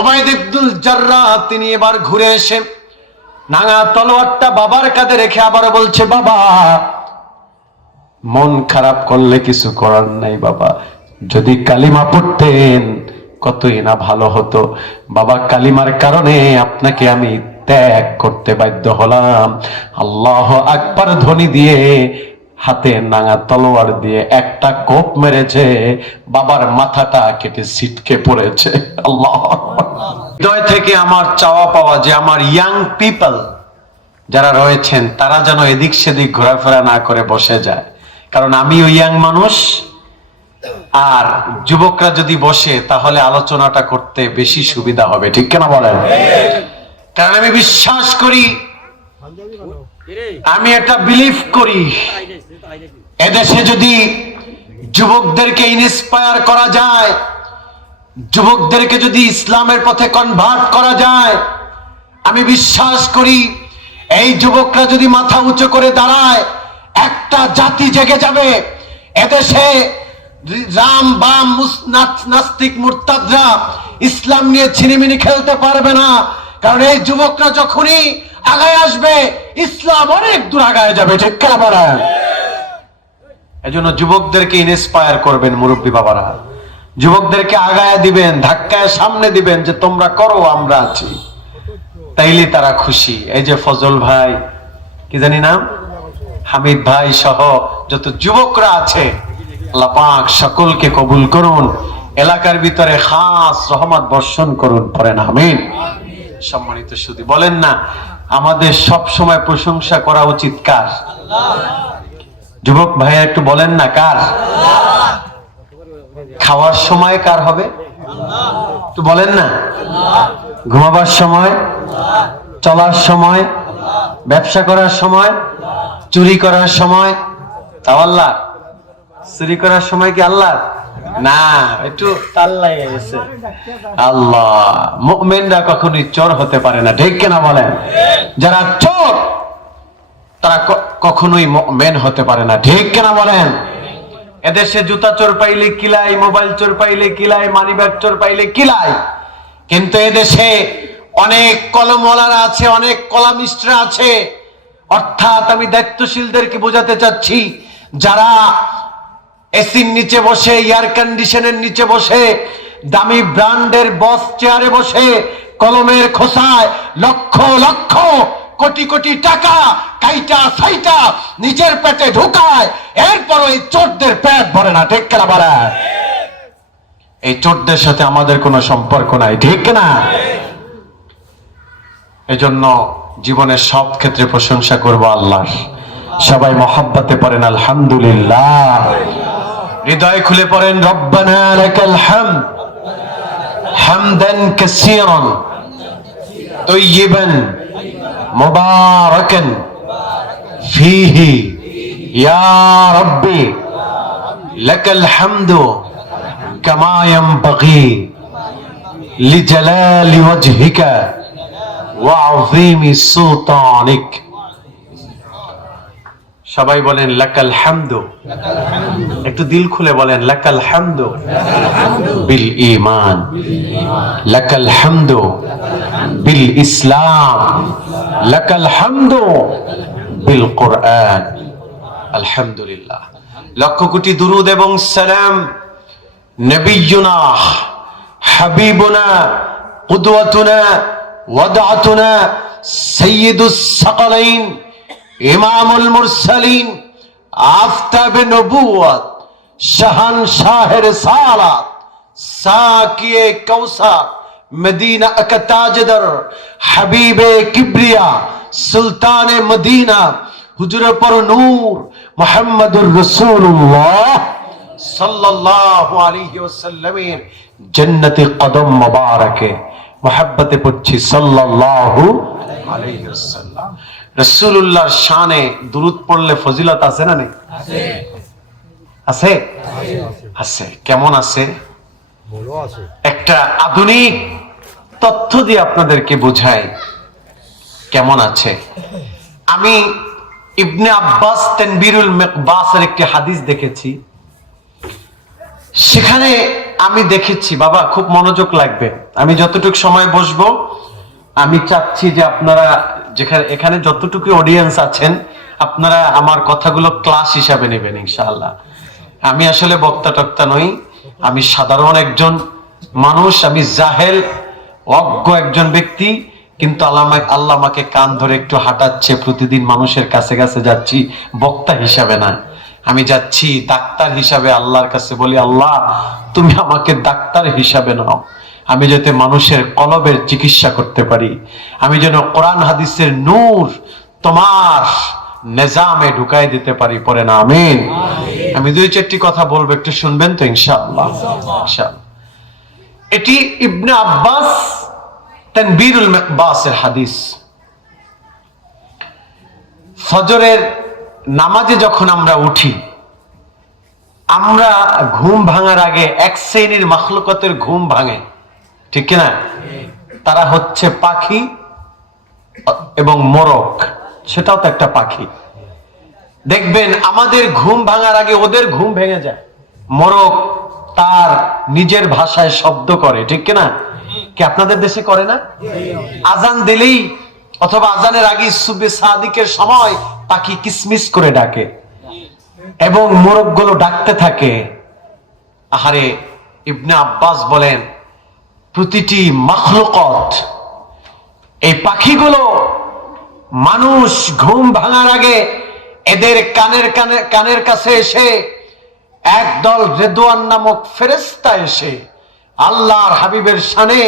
ওবায়দ জাররা, তিনি এবার ঘুরে এসে নাঙা তলোয়ারটা বাবার কাঁধে রেখে আবার বলছে, বাবা, মন খারাপ করলে কিছু করার নাই বাবা। যদি কালিমা পড়তেন, কতই না ভালো হতো। বাবা, কালিমার কারণে আপনাকে আমি ত্যাগ করতে বাধ্য হলাম। আল্লাহ আকবার ধ্বনি দিয়ে হাতে নাঙা তলোয়ার দিয়ে একটা কোপ মেরেছে, বাবার মাথাটা কেটে সিটকে পড়েছে। আল্লাহ। হৃদয় থেকে আমার চাওয়া পাওয়া যে আমার ইয়াং পিপল যারা রয়েছেন, তারা যেন এদিক সেদিক ঘোরাফেরা না করে বসে যায়। কারণ আমিও ইয়াং মানুষ, আর যুবকরা যদি বসে, তাহলে আলোচনাটা করতে বেশি সুবিধা হবে। ঠিক কেনা বলেন? কারণ আমি বিশ্বাস করি, আমি এটা বিলিভ করি। এদেশে যদি যুবকদেরকে ইন্সপায়ার করা যায়, যুবকদেরকে যদি ইসলামের পথে কনভার্ট করা যায়, আমি বিশ্বাস করি এই যুবকরা যদি মাথা উঁচু করে দাঁড়ায়, একটা জাতি জেগে যাবে। এদেশে রাম, বাম নাস্তিক, মুরতাদরা ইসলাম নিয়ে ছিনিমিনি খেলতে পারবে না। কারণ এই যুবকরা যখনই আগায় আসবে, ইসলাম অনেক দূর আগায় যাবে, ঠিক কেনা এজন্য যুবকদেরকে ইন্সপায়ার করবেন মুরব্বী বাবারা। যুবকদেরকে আগায় দিবেন, ধাক্কায় সামনে দিবেন যে তোমরা করো, আমরা আছি। তাইলে তারা খুশি। এই যে ফজল ভাই, কি জানি নাম? হামিদ ভাই সহ যত যুবকরা আছে, আল্লাহ পাক সকলকে কবুল করুন, এলাকার ভিতরে খাস রহমত বর্ষণ করুন পরেন আমিন। সম্মানিত সুদী, বলেন না, আমাদের সব সময় প্রশংসা করা উচিত কার? যুবক ভাইয়া একটু বলেন না, কার? খাওয়ার সময় কার হবে? একটু বলেন না। ঘুমাবার সময়? চলার সময়? ব্যবসা করার সময়? চুরি করার সময়? তাও আল্লাহ। চুরি করার সময় কি আল্লাহ? না, একটু গেছে। আল্লাহ, মুমিনরা কখনোই চোর হতে পারে না, ঠিক কিনা বলেন? যারা চোর তারা কখনোই মেন হতে পারে না। ঠিক কিনা বলেন? এদেশে জুতা চোর পাইলে কিলাই, মোবাইল চোর পাইলে কিলাই মানি ব্যাগ চোর পাইলে কিলাই। কিন্তু এদেশে অনেক কলমওয়ালারা আছে, অনেক কলামিস্টরা আছে। অর্থাৎ আমি দায়িত্বশীলদেরকে বোঝাতে চাচ্ছি, যারা এসির নিচে বসে, এয়ার কন্ডিশনের নিচে বসে, দামি ব্র্যান্ডের বস চেয়ারে বসে, কলমের খোসায় লক্ষ লক্ষ কোটি কোটি টাকা কাইটা সাইটা নিজের পেটে ঢুকায় এরপর ওই চোরদের পেট ভরে না, ঠিক কেনা এই চোরদের সাথে আমাদের কোনো সম্পর্ক নাই, ঠিক না এজন্য জীবনের সব ক্ষেত্রে প্রশংসা করব আল্লাহ। সবাই মহাব্বাতে পড়েন, আলহামদুলিল্লাহ। হৃদয় খুলে পড়েন, রব্বানা লাকাল হামদ। হামদান কাসীরান مباركا فيه. يا ربي لك الحمد كما ينبغي لجلال وجهك وعظيم سلطانك. সবাই বলেন, লাকাল হামদু। একটু দিল খুলে বলেন, লাকাল হামদু। বিল ইমান লাকাল হামদু। বিল ইসলাম। লাকাল হামদু। বিল কোরআন। আলহামদুলিল্লাহ। লক্ষ কোটি দুরুদ এবং সালাম নবিয়ুনা হাবিবুনা, কুদওয়াতুনা, ওয়াদআতুনা, সাইয়্যিদুস সাকালাইন। ইমামুল মুরসালিন আফতাব নবুয়ত শাহান শাহের সালাত, সাকিয়ে কৌসার মদিনা কা তাজদার, হাবিবে কিবরিয়া, সুলতানে মদিনা হুজুর পর নূর, মুহাম্মদুর রাসূলুল্লাহ সাল্লাল্লাহু আলাইহি ওয়াসাল্লামের জান্নাতে কদম মোবারকে, মহাব্বতে পড়ছি সাল্লাল্লাহু আলাইহি ওয়াসাল্লাম। রাসূলুল্লাহর শানে দুরূদ পড়লে ফজিলত আছে না নেই? আছে। আছে? কেমন আছে। একটা আধুনিক তথ্য দিয়ে আপনাদেরকে বোঝাই কেমন আছে। আমি ইবনে আব্বাস তেনবিরুল মেকবাসের একটি হাদিস দেখেছি। সেখানে আমি দেখেছি বাবা খুব মনোযোগ লাগবে। আমি যতটুকু সময় বসবো আমি চাচ্ছি যে আপনারা যেখানে, এখানে যতটুকু অডিয়েন্স আছেন, আপনারা আমার কথাগুলো ক্লাস হিসাবে নেবেন, ইনশাআল্লাহ। আমি আসলে বক্তা টক্তা নই, আমি সাধারণ একজন মানুষ, আমি জাহেল, অজ্ঞ একজন ব্যক্তি, কিন্তু আল্লাহ আল্লাহ আমাকে কান ধরে একটু হাঁটাচ্ছে, প্রতিদিন মানুষের কাছে কাছে যাচ্ছি, বক্তা হিসাবে না। আমি যাচ্ছি ডাক্তার হিসাবে, আল্লাহর কাছে বলি, আল্লাহ, তুমি আমাকে ডাক্তার হিসাবে নাও। আমি যাতে মানুষের কলবের চিকিৎসা করতে পারি। আমি যেন কোরআন হাদিসের নূর তোমার নেজামে ঢুকাই দিতে পারি। পরে না আমিন। আমি দুই চারটি কথা বলব একটু শুনবেন তো ইনশাআল্লাহ। ইনশাআল্লাহ। এটি ইবনে আব্বাস তানবীরুল মিকবাসের হাদিস। ফজরের নামাজে যখন আমরা উঠি আমরা ঘুম ভাঙার আগে এক শ্রেণির মাখলুকতের ঘুম ভাঙে। ঠিক কিনা? তারা হচ্ছে পাখি এবং মোরক সেটাও তো একটা পাখি। দেখবেন, আমাদের ঘুম ভাঙার আগে ওদের ঘুম ভেঙে যায়। মোরক তার নিজের ভাষায় শব্দ করে, ঠিক কিনা? কি আপনাদের দেশে করে না? আজান দিলেই অথবা আজানের আগে সুবে সাদিকের সময় পাখি কিসমিস করে ডাকে। এবং মোরগগুলো ডাকতে থাকে। আহারে, ইবনে আব্বাস বলেন প্রতিটি মখলুকত, এই পাখিগুলো মানুষ ঘুম ভাঙার আগে এদের কানের কানে, কানের কাছে এসে একদল রেদোয়ান নামক ফেরেস্তা এসে আল্লাহর হাবিবের সানে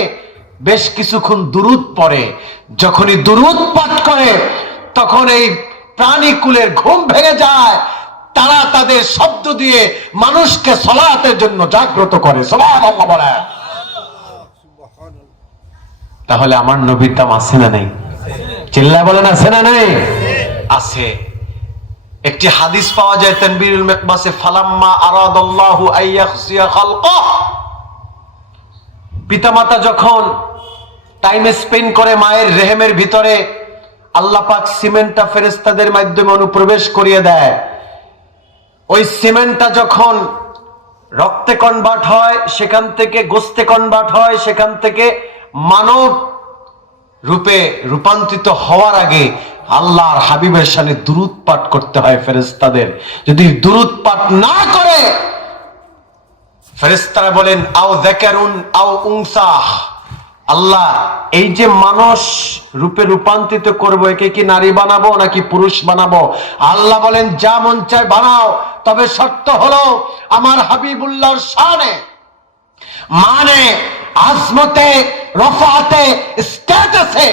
বেশ কিছুক্ষণ দুরুদ পড়ে। যখনই দুরুদ পাঠ করে, তখন এই প্রাণীকুলের ঘুম ভেঙে যায়। তারা তাদের শব্দ দিয়ে মানুষকে সলাতের জন্য জাগ্রত করে। সবাই বলে তাহলে আমার নবীর দাম আছে না নেই? চিল্লা বলেন, আছে না নেই? আছে। একটি হাদিস পাওয়া যায়, তানবীরুল মিকবাসে ফালাম্মা আরাদাল্লাহু আইয়াখসিয়া খালকাহ। পিতামাতা যখন টাইম স্পেন্ড করে মায়ের রেহেমের ভিতরে, আল্লাহ পাক সিমেন্টটা ফেরেস্তাদের মাধ্যমে অনুপ্রবেশ করিয়ে দেয়। ওই সিমেন্টটা যখন রক্তে কনভার্ট হয়, সেখান থেকে গোস্তে কনভার্ট হয়, সেখান থেকে মানব রূপে রূপান্তরিত হওয়ার আগে আল্লাহর হাবিবের সামনে দুরুদ পাঠ করতে হয় ফেরেস্তাদের যদি দুরুদ পাঠ না করে ফেরেস্তারা বলেন, আও দেখারুন আও উংসাহ আল্লাহ, এই যে মানুষ রূপে রূপান্তরিত করব, একে কি নারী বানাবো নাকি পুরুষ বানাবো? আল্লাহ বলেন, যা মন চায় বানাও, তবে শর্ত হলো আমার হাবিবুল্লাহর শানে মানে আজমতে রফাতে স্ট্যাটাসে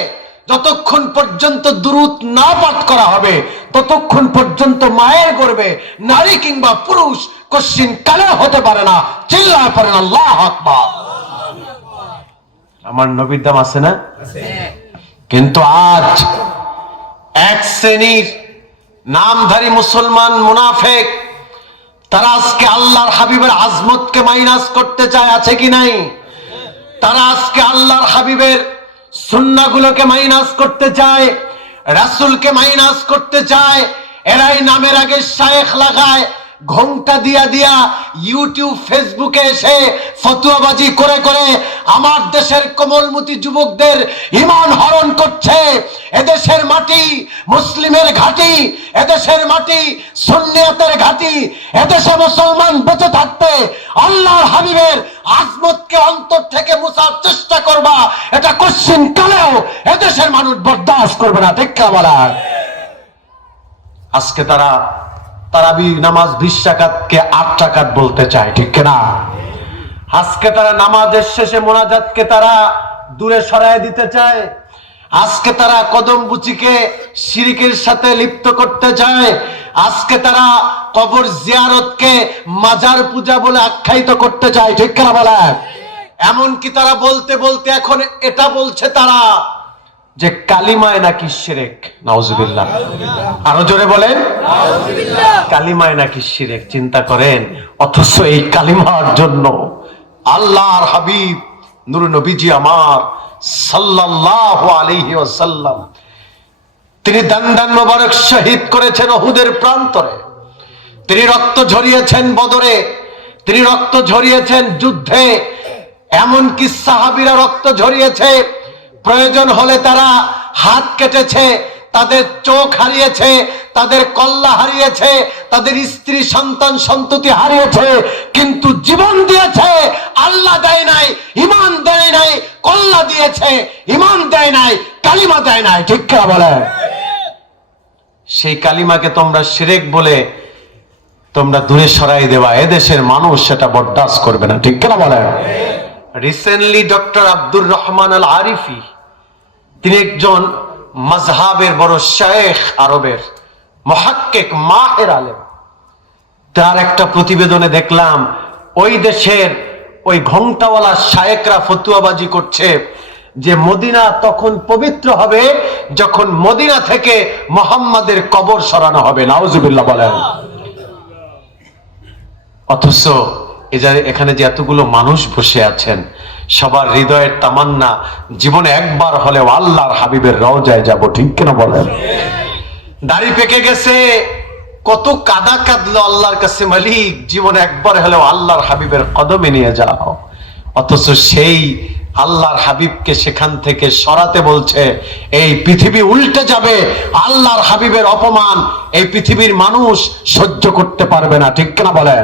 যতক্ষণ পর্যন্ত দুরুত না পাঠ করা হবে ততক্ষণ পর্যন্ত মায়ের গর্বে নারী কিংবা পুরুষ কশ্চিন কালে হতে পারে না চিল্লায় পারেন আল্লাহ আকবার। আমার নবীর দাম আছে না? কিন্তু আজ এক শ্রেণির নামধারী মুসলমান মুনাফেক তারা আজকে আল্লাহর হাবিবের আজমতকে মাইনাস করতে চায় আছে কি নাই? তারা আজকে আল্লাহর হাবিবের সুন্নাগুলোকে মাইনাস করতে চায়, রাসুলকে মাইনাস করতে চায়, এরাই নামের আগে শায়েখ লাগায় ঘোমটা দিয়া দিয়া ইউটিউব ফেসবুকে এসে ফতুয়াবাজি করে করে আমার দেশের কোমলমতি যুবকদের ইমান হরণ করছে। এদেশের মাটি মুসলিমের ঘাটি, এদেশের মাটি সুন্নিয়তের ঘাটি, এদেশে মুসলমান বেঁচে থাকতে আল্লাহর হাবিবের আজমতকে অন্তর থেকে মুছার চেষ্টা করবা, এটা কোশ্চিন কালেও এদেশের মানুষ বরদাস্ত করবে না, ঠিক বলা আজকে তারা তারাবি নামাজ বিশ টাকাতকে আট টাকাত বলতে চায়, ঠিক না আজকে তারা নামাজের শেষে মোনাজাতকে তারা দূরে সরায় দিতে চায়। আজকে তারা কদম বুচিকে শিরিকের সাথে লিপ্ত করতে চায়। আজকে তারা কবর জিয়ারতকে মাজার পূজা বলে আখ্যায়িত করতে চায়, ঠিক না বলে এমনকি তারা বলতে বলতে এখন এটা বলছে তারা যে কালিমায় নাকি শিরেক, নাউজুবিল্লাহ। আরও জোরে বলেন। কালিমায় নাকি শিরেক, চিন্তা করেন। অথচ এই কালিমার জন্য আল্লাহর হাবিব নূর নবীজি আমার সাল্লাল্লাহু আলাইহি ওয়াসাল্লাম, তিনি দান্দান মোবারক শহীদ করেছেন ওহুদের প্রান্তরে। তিনি রক্ত ঝরিয়েছেন বদরে। তিনি রক্ত ঝরিয়েছেন যুদ্ধে। এমনকি সাহাবিরা রক্ত ঝরিয়েছে। প্রয়োজন হলে তারা হাত কেটেছে তাদের চোখ হারিয়েছে তাদের কল্লা হারিয়েছে তাদের স্ত্রী সন্তান সন্ততি হারিয়েছে কিন্তু জীবন দিয়েছে আল্লাহ দেয় নাই ইমান দেয় নাই কল্লা দিয়েছে ইমান দেয় নাই কালিমা দেয় নাই ঠিক বলে সেই কালিমাকে তোমরা শিরেক বলে তোমরা দূরে সরাই দেওয়া এদেশের মানুষ সেটা বরদাস্ত করবে না ঠিক কিনা বলে recently doctor Abdur Rahman Al Arifi তিনি একজন মজহাবের বড় শেখ আরবের, মহাক্কেক মাহের আলেম। তার একটা প্রতিবেদনে দেখলাম, ওই দেশের ওই ঘংটাওয়ালা শায়েকরা ফতুয়াবাজি করছে যে মদিনা তখন পবিত্র হবে যখন মদিনা থেকে মোহাম্মদের কবর সরানো হবে। নাউজুবিল্লাহ বলেন। অথচ এখানে যে এতগুলো মানুষ বসে আছেন সবার হৃদয়ের তামান্না জীবনে একবার হলেও আল্লাহর হাবিবের রওজায় যাব, ঠিক কেন বলেন? দাড়ি পেকে গেছে, কত কাদা কাঁদলো আল্লাহর কাছে মালিক, জীবনে একবার হলেও আল্লাহর হাবিবের কদমে নিয়ে যাও। অথচ সেই আল্লাহর হাবিবকে সেখান থেকে সরাতে বলছে, এই পৃথিবী উল্টে যাবে, আল্লাহর হাবিবের অপমান এই পৃথিবীর মানুষ সহ্য করতে পারবে না। ঠিক কিনা বলে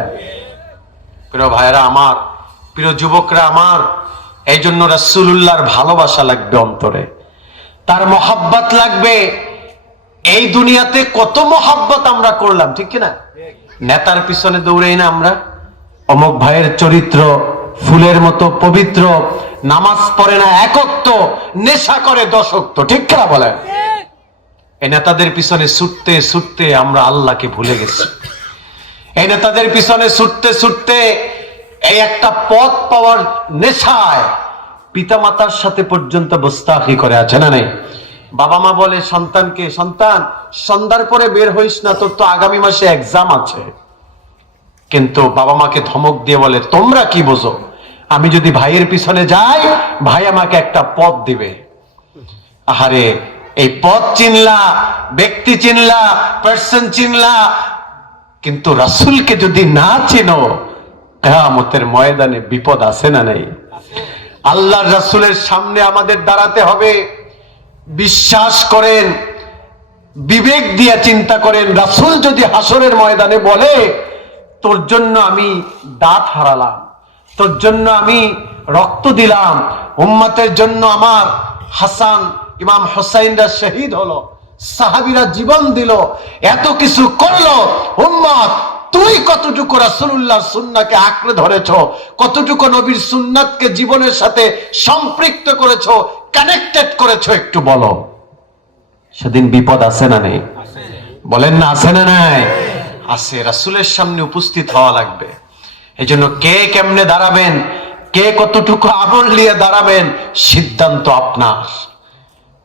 প্রিয় ভাইরা আমার, প্রিয় যুবকরা আমার এই জন্য রাসুল্লাহর ভালোবাসা লাগবে অন্তরে। তার মহাব্বত লাগবে। এই দুনিয়াতে কত মহাব্বত আমরা করলাম, ঠিক কিনা? নেতার পিছনে দৌড়েই না আমরা। অমক ভাইয়ের চরিত্র, ফুলের মতো পবিত্র, নামাজ পড়ে না একক্ত নেশা করে দশক্ত ঠিক কিনা বলে এই নেতাদের পিছনে ছুটতে ছুটতে আমরা আল্লাহকে ভুলে গেছি। এই নেতাদের পিছনে ছুটতে ছুটতে এই একটা পথ পাওয়ার নেশায় পিতামাতার সাথে পর্যন্ত বস্তাকি করে আছে না নেই? বাবা মা বলে সন্তানকে সন্তান, সন্ধ্যার পরে বের হইস না, তোর তো আগামী মাসে এক্সাম আছে। কিন্তু বাবা মাকে ধমক দিয়ে বলে, তোমরা কি বোঝো? আমি যদি ভাইয়ের পিছনে যাই, ভাই আমাকে একটা পথ দিবে। আহারে, এই পথ চিনলা, ব্যক্তি চিনলা পার্সন চিনলা, কিন্তু রাসুলকে যদি না চিনো কেয়ামতের ময়দানে বিপদ আছে না নেই? আল্লাহর রাসুলের সামনে আমাদের দাঁড়াতে হবে। বিশ্বাস করেন, বিবেক দিয়ে চিন্তা করেন, রাসুল যদি হাসরের ময়দানে বলে, তোর জন্য আমি দাঁত হারালাম, তোর জন্য আমি রক্ত দিলাম, উম্মতের জন্য আমার হাসান, ইমাম হোসাইনরা শহীদ হলো, সাহাবিরা জীবন দিল, এত কিছু করল, উম্মত তুই কতটুকু রাসূলুল্লাহ সুন্নাহকে আঁকড়ে ধরেছ, কতটুকু নবীর সুন্নাতকে জীবনের সাথে সম্পৃক্ত করেছ কানেক্টেড করেছ একটু বলো। সেদিন বিপদ আছে না নেই? বলেন না, আছে না নাই? আছে, রাসূলের সামনে উপস্থিত হওয়া লাগবে। এই জন্য কে কেমনে দাঁড়াবেন, কে কতটুকু আমল নিয়ে দাঁড়াবেন, সিদ্ধান্ত আপনার।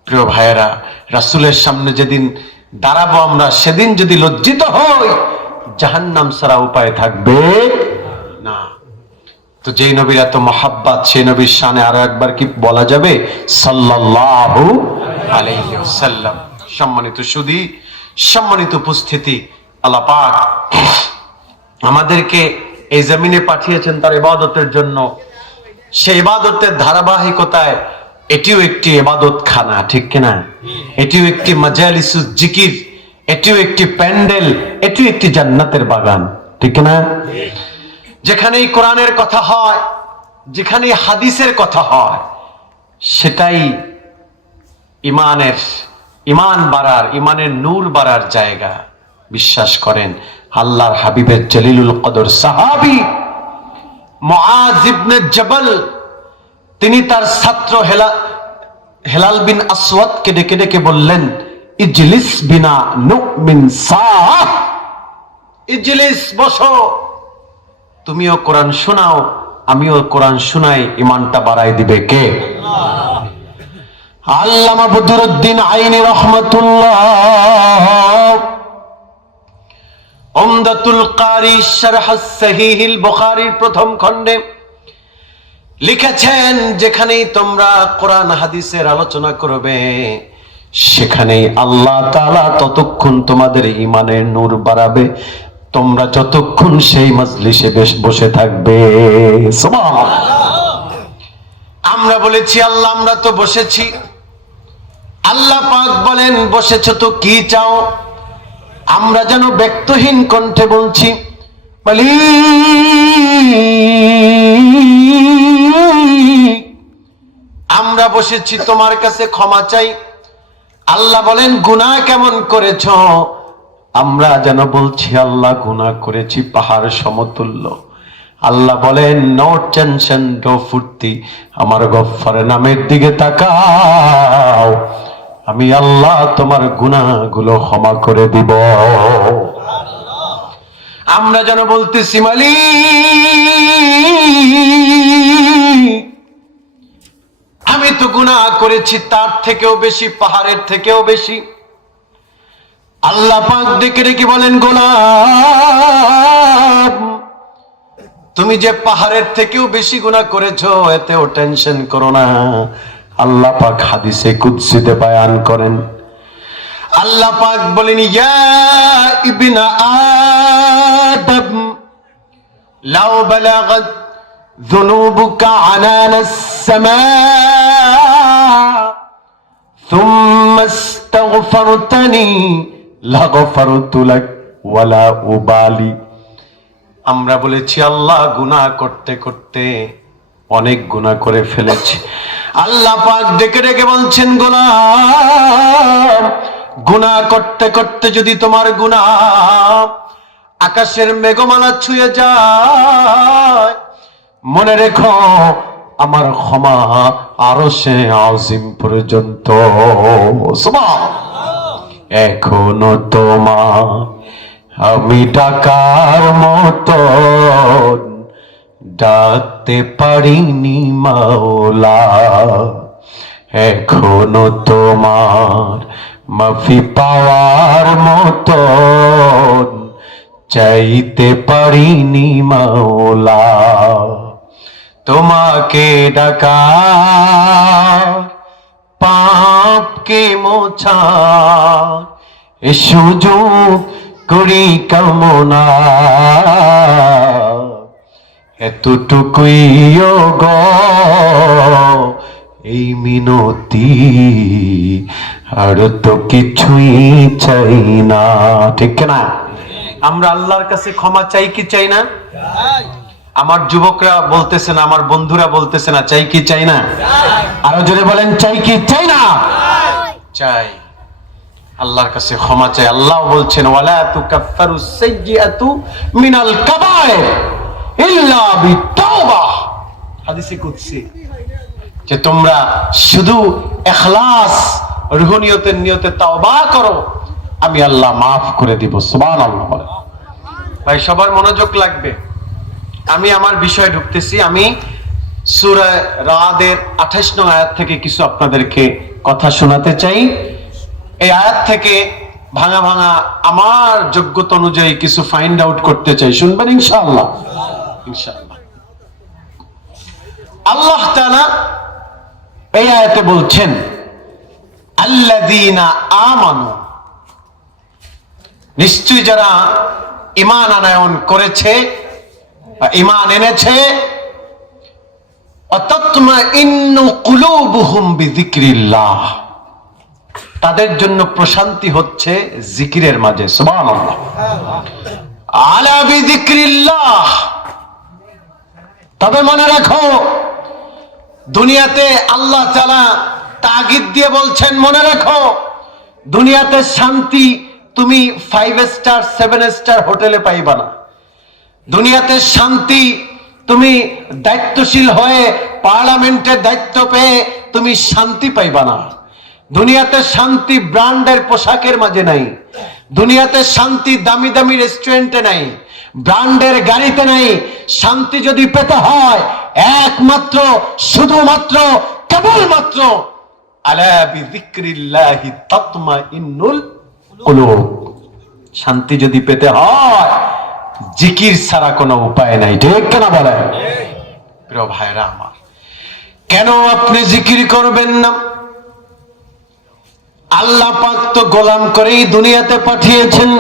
প্রিয় ভাইয়েরা, রাসূলের সামনে যেদিন দাঁড়াবো আমরা, সেদিন যদি লজ্জিত হই জাহান্নাম সারা উপায় থাকবে না। তো যেই নবীর এত মহাব্বাত, সেই নবীর শানে আরও একবার কি বলা যাবে? সাল্লাল্লাহু আলাইহি ওয়াসাল্লাম। সম্মানিত সুধী সম্মানিত উপস্থিতি, আল্লাহ পাক আমাদেরকে এই জমিনে পাঠিয়েছেন তার ইবাদতের জন্য। সেই ইবাদতের ধারাবাহিকতায় এটিও একটি ইবাদত খানা ঠিক কিনা? এটিও একটি মাজালিসুস জিকির। এটিও একটি প্যান্ডেল, এটিও একটি জান্নাতের বাগান, ঠিক কিনা? যেখানেই কোরআনের কথা হয়, যেখানেই হাদিসের কথা হয়, সেটাই ইমানের, ইমান বাড়ার, ইমানের নূর বাড়ার জায়গা। বিশ্বাস করেন, আল্লাহর হাবিবের জলিলুল কদর সাহাবি মুআজ ইবনে জবল, তিনি তার ছাত্র হেলা, হেলাল বিন আসওয়াদকে ডেকে ডেকে বললেন ইজলিস বিনা নুমিন সাহ। ইজলিস, বসো। তুমিও কোরআন শোনাও, আমিও কোরআন শোনাই, ইমানটা বাড়াই দিবে কে? আল্লামা বদরুদ্দিন আইনি রহমতুল্লাহ। ওমদাতুল কারি শারহ সহিহিল বুখারীর প্রথম খণ্ডে লিখেছেন, যেখানেই তোমরা কোরআন, হাদিসের আলোচনা করবে সেখানেই আল্লাহ তালা ততক্ষণ তোমাদের ইমানের নূর বাড়াবে। তোমরা যতক্ষণ সেই মজলিসে বেশ বসে থাকবে। আমরা বলেছি, আল্লাহ, আমরা তো বসেছি। আল্লাহ পাক বলেন, বসেছ তো কি চাও? আমরা যেন ব্যক্তহীন কণ্ঠে বলছি মালিক আমরা বসেছি, তোমার কাছে ক্ষমা চাই। আল্লাহ বলেন, গুনাহ কেমন করেছ? আমরা যেন বলছি, আল্লাহ গুনাহ করেছি পাহাড় সমতুল্য। আল্লাহ বলেন নো টেনশন নো ফুর্তি আমার গফফার নামের দিকে তাকাও। আমি আল্লাহ তোমার গুনাহগুলো ক্ষমা করে দিব। আমরা যেন বলতেছি, মালিক আমি তো গুণা করেছি, তার থেকেও বেশি, পাহাড়ের থেকেও বেশি। আল্লাহ পাক দেখে রেখে বলেন গোলাম তুমি যে পাহাড়ের থেকেও বেশি গুণা করেছ, এতেও টেনশন করো না। আল্লাহ পাক হাদিসে কুৎসিতে বায়ান করেন। আল্লাহ পাক বলেন, ইয়া ইবনা আদম, লাউ বালাগাত যুনুবুকা আনানাস সামা ثم استغفرتني لغفرت لك ولا أبالي আমরা বলেছি আল্লাহ গুনাহ করতে করতে অনেক গুনাহ করে ফেলেছি আল্লাহ পাক ডেকে ডেকে বলছেন গোলাম গুনাহ করতে করতে যদি তোমার গুনাহ আকাশের মেঘমালা ছুঁয়ে যায় মনে রেখো আমার ক্ষমা আরও সে আজিম পর্যন্ত। এখনও তোমার, আমি টাকার মতো ডাকতে পারিনি মাওলা। এখনও তোমার মাফি পাওয়ার মতো চাইতে পারিনি মাওলা। তোমাকে ডাকা, পাপকে মোছা সুযোগ করি কামনা। এতটুকুই গ এই মিনতি, আর তো কিছুই চাই না। ঠিক না আমরা আল্লাহর কাছে ক্ষমা চাই কি চাই না? আমার যুবকরা বলতেছে না, আমার বন্ধুরা বলতেছে না, চাই কি, চাই না? আরও জোরে বলেন, চাই কি, চাই না? চাই। আল্লাহর কাছে ক্ষমা চাই। আল্লাহ বলছেন, ওয়ালা তুকাফফারু সাইয়্যাতু মিনাল কাবায়ের ইল্লা বিতাওবা। হাদিসে কুদসি। যে তোমরা শুধু ইখলাস রুহনিয়তের নিয়তে তাওবা করো, আমি আল্লাহ মাফ করে দিব। সুবহানাল্লাহ ভাই, সবার মনোযোগ লাগবে। আমি আমার বিষয়ে ঢুকতেছি। আমি সূরা রাদের 28 নং আয়াত থেকে কিছু আপনাদেরকে কথা শোনাতে চাই। এই আয়াত থেকে ভাঙা ভাঙা আমার যোগ্যতা অনুযায়ী কিছু ফাইন্ড আউট করতে চাই। শুনবেন ইনশাআল্লাহ? আল্লাহ তাআলা এই আয়াতে বলছেন, আল্লাযীনা আমানু। নিশ্চয়ই যারা ইমান আনায়ন করেছে ইমান এনেছে। তাদের জন্য প্রশান্তি হচ্ছে জিকিরের মাঝে তবে মনে রাখো, দুনিয়াতে আল্লাহ তাআলা তাগিদ দিয়ে বলছেন, মনে রাখো, দুনিয়াতে শান্তি তুমি ফাইভ স্টার সেভেন স্টার হোটেলে পাইবা না। দুনিয়াতে শান্তি, তুমি দায়িত্বশীল হয়ে পার্লামেন্টের দায়িত্ব পেয়ে তুমি শান্তি পাইবা না। দুনিয়াতে শান্তি ব্র্যান্ডের পোশাকের মাঝে নাই। দুনিয়াতে শান্তি দামি দামি রেস্টুরেন্টে নাই। ব্র্যান্ডের গাড়িতে নাই। শান্তি যদি পেতে হয়, একমাত্র, শুধুমাত্র, কেবলমাত্র শান্তি যদি পেতে হয় জিকির ছাড়া কোনো উপায় নাই ঠিক কেনা বলে প্রিয় ভাইরা আমার কেন আপনি জিকির করবেন না আল্লাহ পাক তো গোলাম করেই দুনিয়াতে পাঠিয়েছেন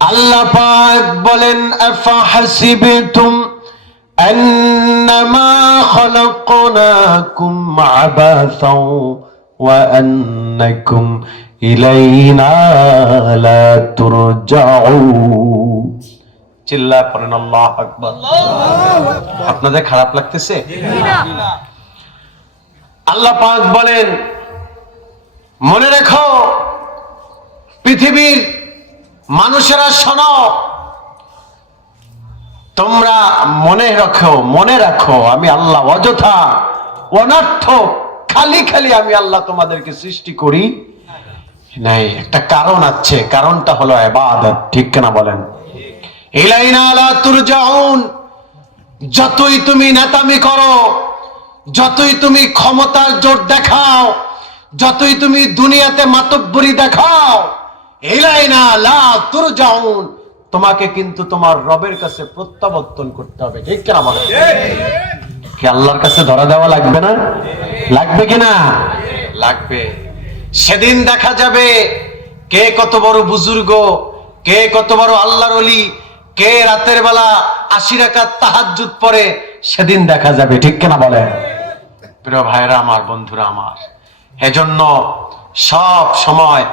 আল্লাহ পাক বলেন আফাহাসিবতুম أنما خلقناكم عبثا وأنكم إلينا لا ترجعون চিল্লা পড়েন, আল্লাহ আকবার। আপনাদের খারাপ লাগতেছে? আল্লাহ পাক বলেন, মনে রেখো, পৃথিবীর মানুষেরা শোনো, তোমরা মনে রাখো মনে রাখো, আমি আল্লাহ অযথা, অনর্থ, খালি খালি আমি আল্লাহ তোমাদেরকে সৃষ্টি করি। নাই, একটা কারণ আছে, কারণটা হলো এবাদত, ঠিক কিনা বলেন? যতই তুমি নেতামি করো, যতই তুমি ক্ষমতার জোর দেখাও, যতই তুমি দুনিয়াতে মাতব্বরি দেখাও তুরজাউন। তোমাকে কিন্তু তোমার রবের কাছে প্রত্যাবর্তন করতে হবে। ঠিক কিনা বলেন? কি আল্লাহর কাছে ধরা দেওয়া লাগবে না? লাগবে কিনা লাগবে। সেদিন দেখা যাবে কে কত বড় বুজুর্গ, কে কত বড় আল্লাহর অলি কে রাতের বেলা আশি রাকাত তাহাজ্জুদ পরে সেদিন দেখা যাবে, ঠিক কিনা বলেন? প্রিয় ভাইরা আমার বন্ধুরা, আমার। এজন্য সব সময়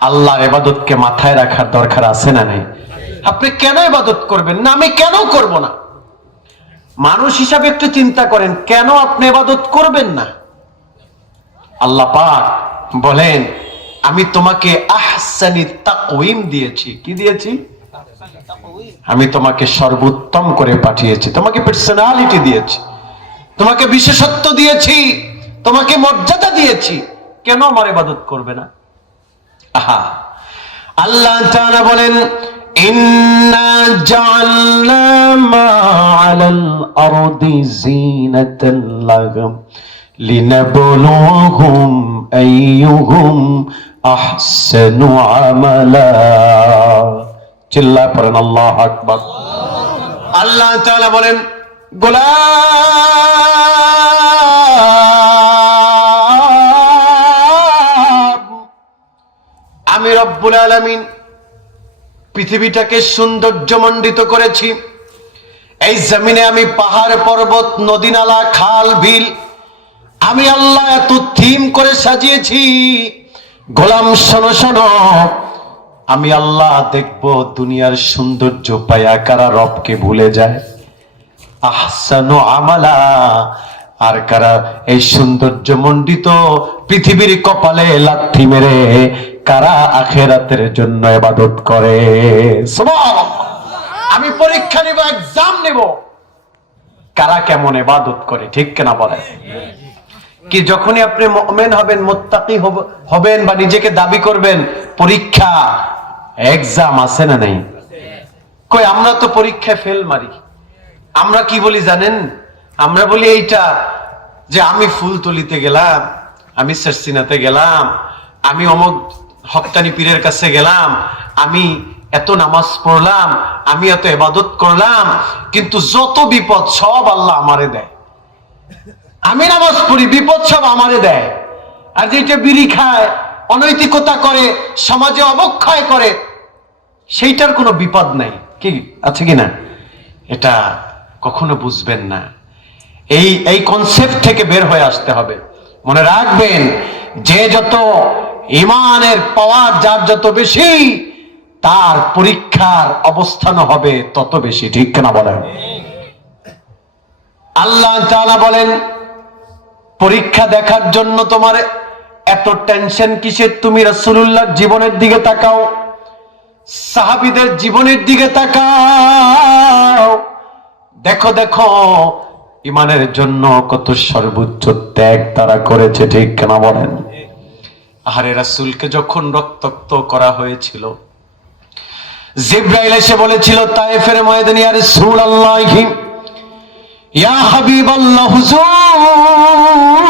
আল্লাহর এবাদতকে মাথায় রাখার দরকার আছে না নেই? আপনি কেন ইবাদত করবেন না? আমি কেন করব না? মানুষ হিসাবে একটু চিন্তা করেন, কেন আপনি এবাদত করবেন না? আল্লাহ পাক বলেন, আমি তোমাকে আহসানি তাকওয়িম দিয়েছি। কি দিয়েছি? আমি তোমাকে সর্বোত্তম করে পাঠিয়েছি, তোমাকে পার্সোনালিটি দিয়েছি, তোমাকে বিশেষত্ব দিয়েছি, তোমাকে মর্যাদা দিয়েছি। কেন আমার ইবাদত করবে না? আহা। আল্লাহ তাআলা বলেন, ইন্না জাআলনা মা আলাল আরদি জিনাতান লাহুম লিনাবলুহুম আইয়ুহুম আহসানু আমালা চিল্লা পড়েন, আল্লাহ আকবার। আল্লাহ তাআলা বলেন, গোলাম, আমি রব্বুল আলামিন পৃথিবীটাকে সৌন্দর্যমণ্ডিত করেছি। এই জমিনে আমি পাহাড়, পর্বত নদী নালা খাল, বিল, আমি আল্লাহ এত থিম করে সাজিয়েছি। গোলাম শোনো শোনো আমি আল্লাহ দেখব দুনিয়ার সৌন্দর্য পায়া কারা রবকে ভুলে যায়। আহসানু আমালা। আর কারা এই সৌন্দর্য মণ্ডিত পৃথিবীর কপালে লাথি মেরে কারা আখেরাতের জন্য এবাদত করে। আমি পরীক্ষা নিব এক্সাম নিব। কারা কেমন এবাদত করে, ঠিক কেনা বলে কি যখনই আপনি মুমিন হবেন, মুত্তাকি হব- হবেন বা নিজেকে দাবি করবেন, পরীক্ষা এক্সাম আছে না নাই? কই, আমরা তো পরীক্ষায় ফেল মারি। আমরা কি বলি জানেন? আমরা বলি এইটা যে আমি ফুল তুলিতে গেলাম, আমি সারসিনাতে গেলাম, আমি অমক হকানি পীরের কাছে গেলাম, আমি এত নামাজ পড়লাম, আমি এত এবাদত করলাম, কিন্তু যত বিপদ সব আল্লাহ আমারে দেয়। আমি নামাজ পড়ি, বিপদ সব আমারে দেয়। আর যেটা বিড়ি খায় অনৈতিকতা করে, সমাজে অবক্ষয় করে, সেইটার কোনো বিপদ নাই। কি, আছে কি না? এটা কখনো বুঝবেন না। এই এই কনসেপ্ট থেকে বের হয়ে আসতে হবে। মনে রাখবেন, যে যত ইমানের পাওয়ার যার যত বেশি, তার পরীক্ষার অবস্থান হবে তত বেশি। ঠিক না বলেন? আল্লাহ বলেন, পরীক্ষা দেখার জন্য তোমার এত টেনশন কিসের? তুমি রাসূলুল্লাহর জীবনের দিকে তাকাও। সাহাবিদের জীবনের দিকে তাকাও। দেখো দেখো ইমানের জন্য কত সর্বোচ্চ ত্যাগ তারা করেছে, ঠিক কেনা বলেন? আহারে রাসূলকে যখন রক্তাক্ত করা হয়েছিল, জিব্রাইল এসে বলেছিল, তায়েফের ময়দানে ইয়া রাসূলুল্লাহি, ইয়া হাবিবাল্লাহ, হুজুর!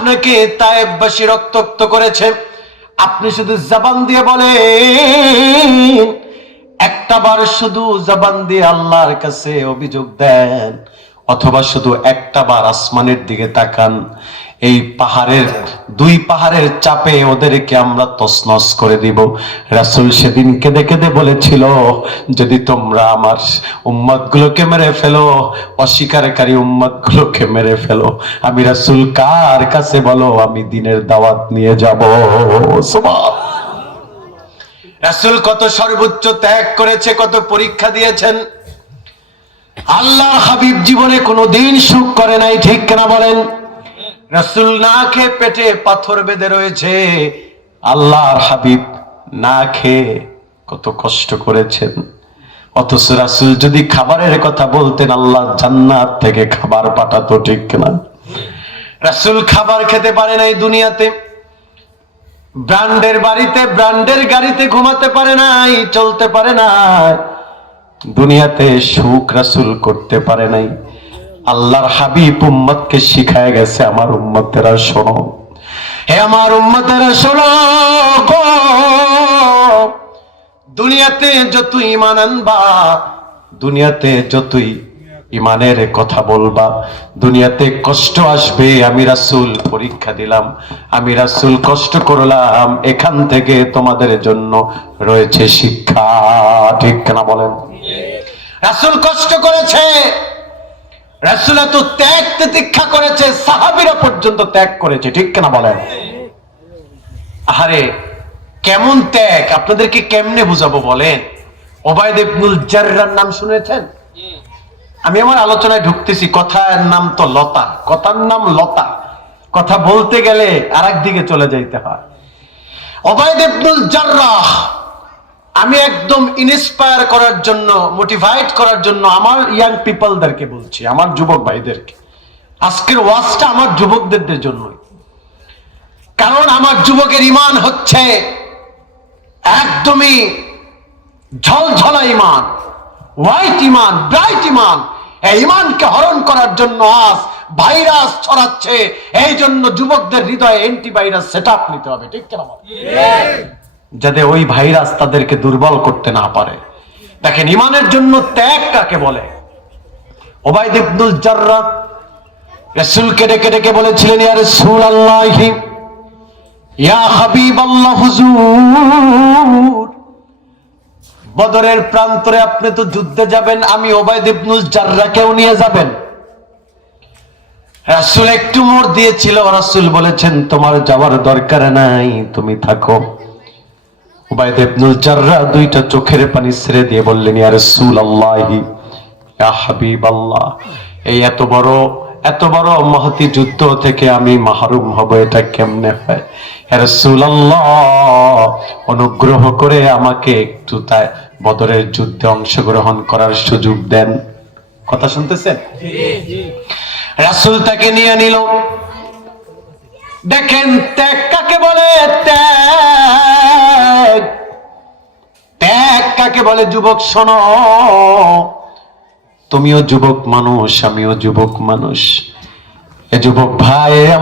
আপনাকে তায়েববাসী রক্তাক্ত করেছে আপনি শুধু জবান দিয়ে বলেন, একটা বার শুধু জবান দিয়ে আল্লাহর কাছে অভিযোগ দেন। অথবা শুধু একটা বার আসমানের দিকে তাকান। এই পাহাড়ের, দুই পাহাড়ের চাপে ওদেরকে আমরা তসনস করে দিব। রাসূল সেদিন কেঁদে কেঁদে বলেছিল, যদি তোমরা আমার উম্মত গুলোকে মেরে ফেলো অস্বীকারী উম্মত গুলোকে মেরে ফেলো, আমি রাসূল কার কাছে বলো, আমি দিনের দাওয়াত নিয়ে যাব। রাসূল কত সর্বোচ্চ ত্যাগ করেছে, কত পরীক্ষা দিয়েছেন। আল্লাহ হাবিব জীবনে কোনো দিন সুখ করে নাই, ঠিক কেনা বলেন? রাসূল না খেয়ে পেটে পাথর বেঁধে রয়েছে, আল্লাহর হাবিব না খেয়ে কত কষ্ট করেছেন। অথচ রাসূল যদি খাবারের কথা বলতেন, আল্লাহ জান্নাত থেকে খাবার পাঠাতো, ঠিক না রাসূল খাবার খেতে পারে নাই দুনিয়াতে, ব্র্যান্ডের বাড়িতে, ব্র্যান্ডের গাড়িতে ঘুমাতে পারে নাই, চলতে পারে নাই। দুনিয়াতে সুখ রাসুল করতে পারে নাই। আল্লাহর হাবিব উম্মতকে শিখায় গেছে, আমার উম্মতেরা শোনো। হে আমার উম্মতেরা শোনো দুনিয়াতে যত ইমান আনবা, দুনিয়াতে যতই ইমানের কথা বলবা, দুনিয়াতে কষ্ট আসবে, আমি রাসূল পরীক্ষা দিলাম, আমি রাসূল কষ্ট করলাম, এখান থেকে তোমাদের জন্য রয়েছে শিক্ষা। ঠিক না বলেন? রাসূল কষ্ট করেছে, রাসূল এত ত্যাগ তিতিক্ষা করেছে, সাহাবীরা পর্যন্ত ত্যাগ করেছে, ঠিক না বলেন? আরে কেমন ত্যাগ? আপনাদেরকে কেমনে বুঝাবো বলেন? ওবায়দ ইবনুল জাররার নাম শুনেছেন? আমি আমার আলোচনায় ঢুকতেছি, কথার নাম তো লতা, কথার নাম লতা। কথা বলতে গেলে আরেক দিকে চলে যাইতে হয়। ওবায়দ ইবনুল জাররাহ আমি একদম ইন্সপায়ার করার জন্য মোটিভেট করার জন্য আমার ইয়াং পিপলদেরকে বলছি, আমার যুবক ভাইদেরকে। আজকের ওয়াজটা আমার যুবকদের জন্যই। কারণ আমার যুবকের ইমান হচ্ছে একদমই ঝলঝলা ইমান হোয়াইট ইমান ব্রাইট ইমান। এই ইমানকে হরণ করার জন্য আজ ভাইরাস ছড়াচ্ছে এই জন্য যুবকদের হৃদয়ে অ্যান্টিভাইরাস সেট নিতে হবে, ঠিক কেন যাতে ওই ভাইরাস তাদেরকে দুর্বল করতে না পারে। দেখেন ইমানের জন্য ত্যাগ কাকে বলে? ওবায়দ ইবনুল জাররা রাসূলকে ডেকে ডেকে বলেছিলেন, ইয়া রাসূলুল্লাহি, ইয়া হাবিবাল্লাহ হুজুর, বদরের প্রান্তরে আপনি তো যুদ্ধে যাবেন, আমি ওবায়দ ইবনুল জাররাকেও নিয়ে যাবেন। রাসূল একটু মোড় দিয়েছিল, রাসূল বলেছেন, তোমার যাওয়ার দরকার নাই, তুমি থাকো। উবাইদ ইবনুল জাররা দুইটা চোখের পানি ছেড়ে দিয়ে বললেন ইয়া রাসূলুল্লাহি ইয়া হাবিবাল্লাহ এই এত বড় এত বড় মহতি যুদ্ধ থেকে আমি মাহরুম হব এটা কেমনে হয়? রাসূলুল্লাহ অনুগ্রহ করে আমাকে একটু তাই বদরের যুদ্ধে অংশগ্রহণ করার সুযোগ দেন। কথা শুনতেছেন? রাসূল তাকে নিয়ে নিল। দেখেন ত্যাগ কাকে বলে? ত্যাগ। ত্যাগ কাকে বলে যুবক? শোনো, তুমিও যুবক মানুষ, আমিও যুবক মানুষ। এ যুবক ভাই